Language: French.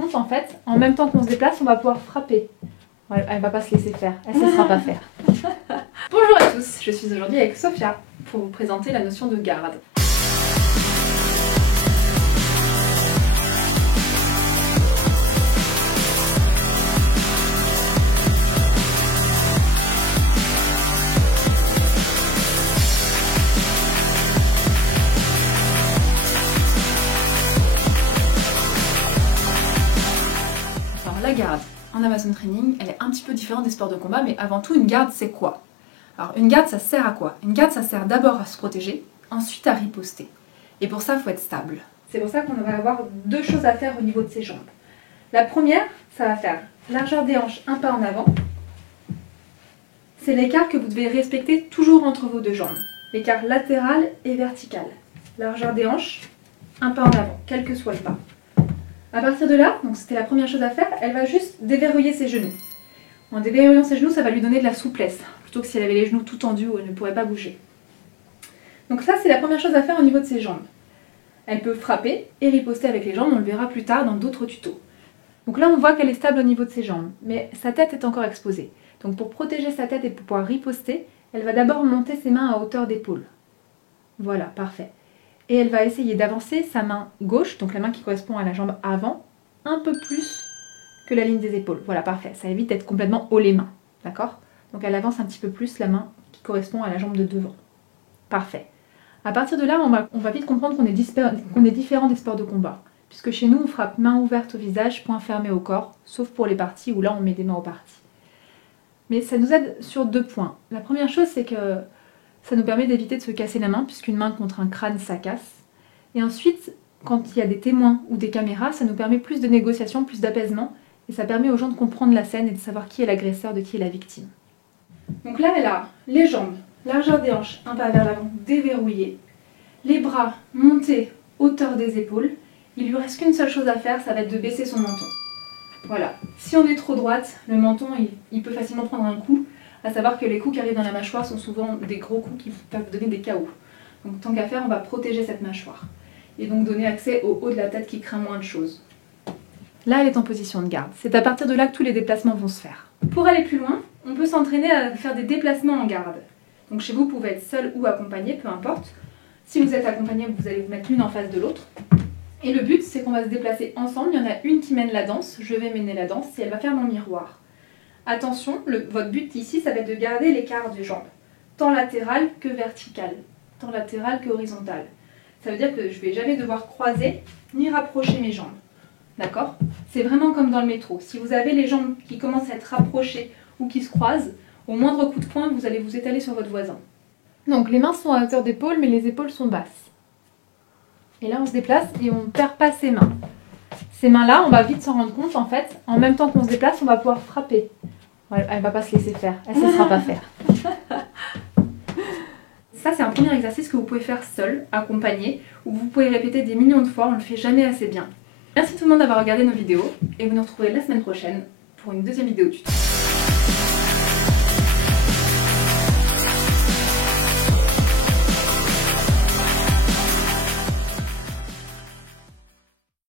compte, en fait, en même temps qu'on se déplace, on va pouvoir frapper. Elle va pas se laisser faire, elle ne se laissera pas faire. Bonjour à tous, je suis aujourd'hui avec Sophia pour vous présenter la notion de garde. La garde en Amazon Training, elle est un petit peu différente des sports de combat, mais avant tout, une garde, c'est quoi? Alors, une garde, ça sert à quoi? Une garde, ça sert d'abord à se protéger, ensuite à riposter. Et pour ça, il faut être stable. C'est pour ça qu'on va avoir deux choses à faire au niveau de ses jambes. La première, ça va faire largeur des hanches, un pas en avant. C'est l'écart que vous devez respecter toujours entre vos deux jambes. L'écart latéral et vertical. Largeur des hanches, un pas en avant, quel que soit le pas. À partir de là, donc c'était la première chose à faire, elle va juste déverrouiller ses genoux. En déverrouillant ses genoux, ça va lui donner de la souplesse, plutôt que si elle avait les genoux tout tendus où elle ne pourrait pas bouger. Donc ça, c'est la première chose à faire au niveau de ses jambes. Elle peut frapper et riposter avec les jambes, on le verra plus tard dans d'autres tutos. Donc là, on voit qu'elle est stable au niveau de ses jambes, mais sa tête est encore exposée. Donc pour protéger sa tête et pour pouvoir riposter, elle va d'abord monter ses mains à hauteur d'épaule. Voilà, parfait. Et elle va essayer d'avancer sa main gauche, donc la main qui correspond à la jambe avant, un peu plus que la ligne des épaules. Voilà, parfait. Ça évite d'être complètement haut les mains. D'accord? Donc elle avance un petit peu plus la main qui correspond à la jambe de devant. Parfait. À partir de là, on va vite comprendre qu'on est différent des sports de combat. Puisque chez nous, on frappe main ouverte au visage, poing fermé au corps, sauf pour les parties où là, on met des mains aux parties. Mais ça nous aide sur deux points. La première chose, c'est que ça nous permet d'éviter de se casser la main, puisqu'une main contre un crâne, ça casse. Et ensuite, quand il y a des témoins ou des caméras, ça nous permet plus de négociation, plus d'apaisement, et ça permet aux gens de comprendre la scène et de savoir qui est l'agresseur, de qui est la victime. Donc là, elle a les jambes, largeur des hanches, un pas vers l'avant, déverrouillé, les bras montés, hauteur des épaules. Il lui reste qu'une seule chose à faire, ça va être de baisser son menton. Voilà. Si on est trop droite, le menton, il peut facilement prendre un coup, à savoir que les coups qui arrivent dans la mâchoire sont souvent des gros coups qui peuvent donner des KO. Donc tant qu'à faire, on va protéger cette mâchoire. Et donc donner accès au haut de la tête qui craint moins de choses. Là, elle est en position de garde. C'est à partir de là que tous les déplacements vont se faire. Pour aller plus loin, on peut s'entraîner à faire des déplacements en garde. Donc chez vous, vous pouvez être seul ou accompagné, peu importe. Si vous êtes accompagné, vous allez vous mettre l'une en face de l'autre. Et le but, c'est qu'on va se déplacer ensemble. Il y en a une qui mène la danse, je vais mener la danse, et elle va faire mon miroir. Attention, votre but ici, ça va être de garder l'écart des jambes, tant latéral que vertical, tant latéral que horizontal. Ça veut dire que je ne vais jamais devoir croiser ni rapprocher mes jambes. D'accord? C'est vraiment comme dans le métro. Si vous avez les jambes qui commencent à être rapprochées ou qui se croisent, au moindre coup de poing, vous allez vous étaler sur votre voisin. Donc les mains sont à hauteur d'épaule, mais les épaules sont basses. Et là, on se déplace et on ne perd pas ses mains. Ces mains-là, on va vite s'en rendre compte, en fait, en même temps qu'on se déplace, on va pouvoir frapper. Elle ne va pas se laisser faire, elle ne se laissera pas faire. Ça, c'est un premier exercice que vous pouvez faire seul, accompagné, ou vous pouvez répéter des millions de fois, on ne le fait jamais assez bien. Merci tout le monde d'avoir regardé nos vidéos, et vous nous retrouverez la semaine prochaine pour une deuxième vidéo tuto.